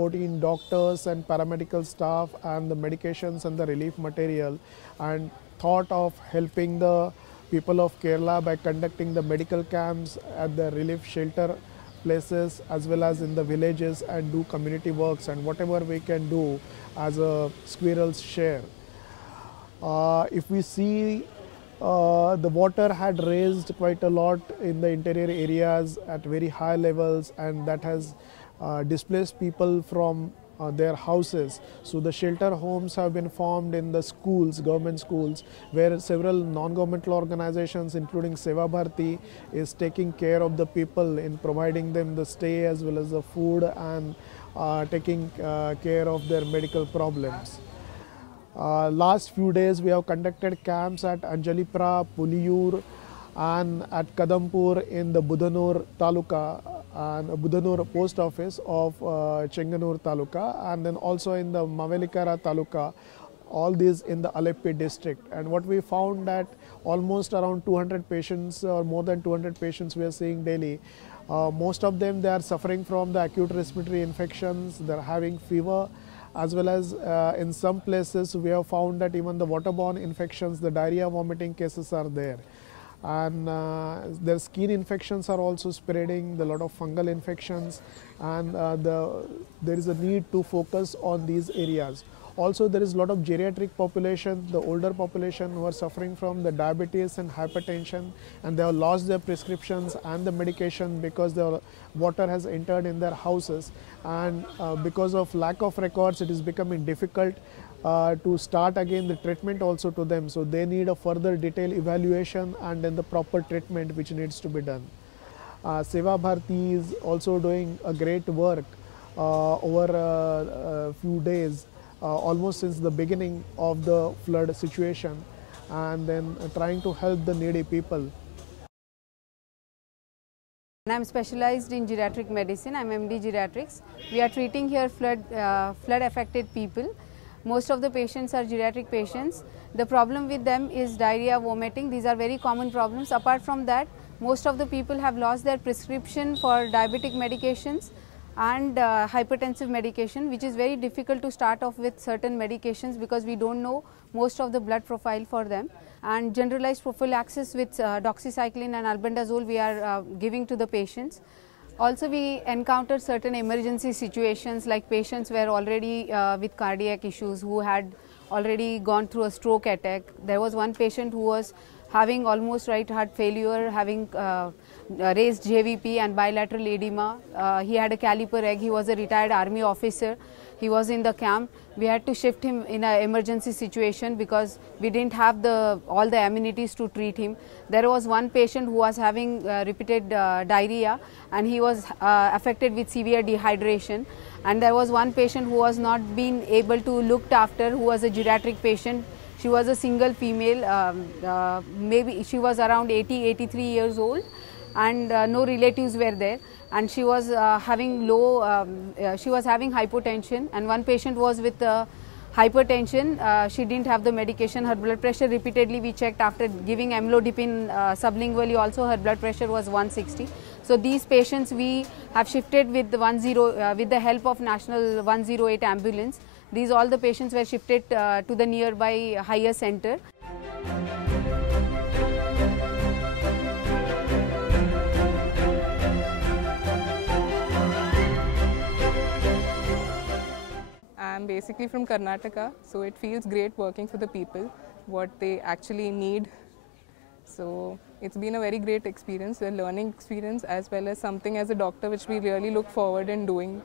14 doctors and paramedical staff and the medications and the relief material, and thought of helping the people of Kerala by conducting the medical camps at the relief shelter places as well as in the villages, and do community works and whatever we can do as a squirrel's share. If we see, the water had raised quite a lot in the interior areas at very high levels, and that has displaced people from their houses. So the shelter homes have been formed in the schools, government schools, where several non-governmental organizations including Seva Bharati is taking care of the people in providing them the stay as well as the food, and taking care of their medical problems. Last few days we have conducted camps at Anjalipura, Puliyur and at Kadampur in the Budanur Taluka and Budanur post office of Chenganur Taluka, and then also in the Mavelikara Taluka, all these in the Aleppi district. And what we found that almost around 200 patients or more than 200 patients we are seeing daily. Most of them, they are suffering from the acute respiratory infections, they are having fever, as well as in some places we have found that even the waterborne infections, the diarrhea, vomiting cases are there. And their skin infections are also spreading, a lot of fungal infections, and there is a need to focus on these areas. Also, there is a lot of geriatric population, the older population who are suffering from the diabetes and hypertension, and they have lost their prescriptions and the medication because the water has entered in their houses, and because of lack of records it is becoming difficult to start again the treatment also to them. So they need a further detailed evaluation and then the proper treatment which needs to be done. Seva Bharati is also doing a great work over a few days, almost since the beginning of the flood situation, and then trying to help the needy people. I am specialized in geriatric medicine. I am MD Geriatrics. We are treating here flood affected people. Most of the patients are geriatric patients. The problem with them is diarrhea, vomiting. These are very common problems. Apart from that, most of the people have lost their prescription for diabetic medications and hypertensive medication, which is very difficult to start off with certain medications because we don't know most of the blood profile for them. And generalized prophylaxis with doxycycline and albendazole we are giving to the patients. Also, we encounter certain emergency situations like patients were already with cardiac issues who had already gone through a stroke attack. There was one patient who was having almost right heart failure, having raised JVP and bilateral edema. He had a caliper egg. He was a retired army officer. He was in the camp. We had to shift him in an emergency situation because we didn't have all the amenities to treat him. There was one patient who was having repeated diarrhea, and he was affected with severe dehydration. And there was one patient who was not being able to looked after, who was a geriatric patient. She was a single female, maybe she was around 83 years old, and no relatives were there, and she was having she was having hypotension, and one patient was with hypertension. She didn't have the medication. Her blood pressure repeatedly we checked after giving amlodipine sublingually also her blood pressure was 160. So these patients we have shifted with with the help of National 108 ambulance. These all the patients were shifted to the nearby higher center. I'm basically from Karnataka, so it feels great working for the people, what they actually need. So it's been a very great experience, a learning experience, as well as something as a doctor which we really look forward in doing.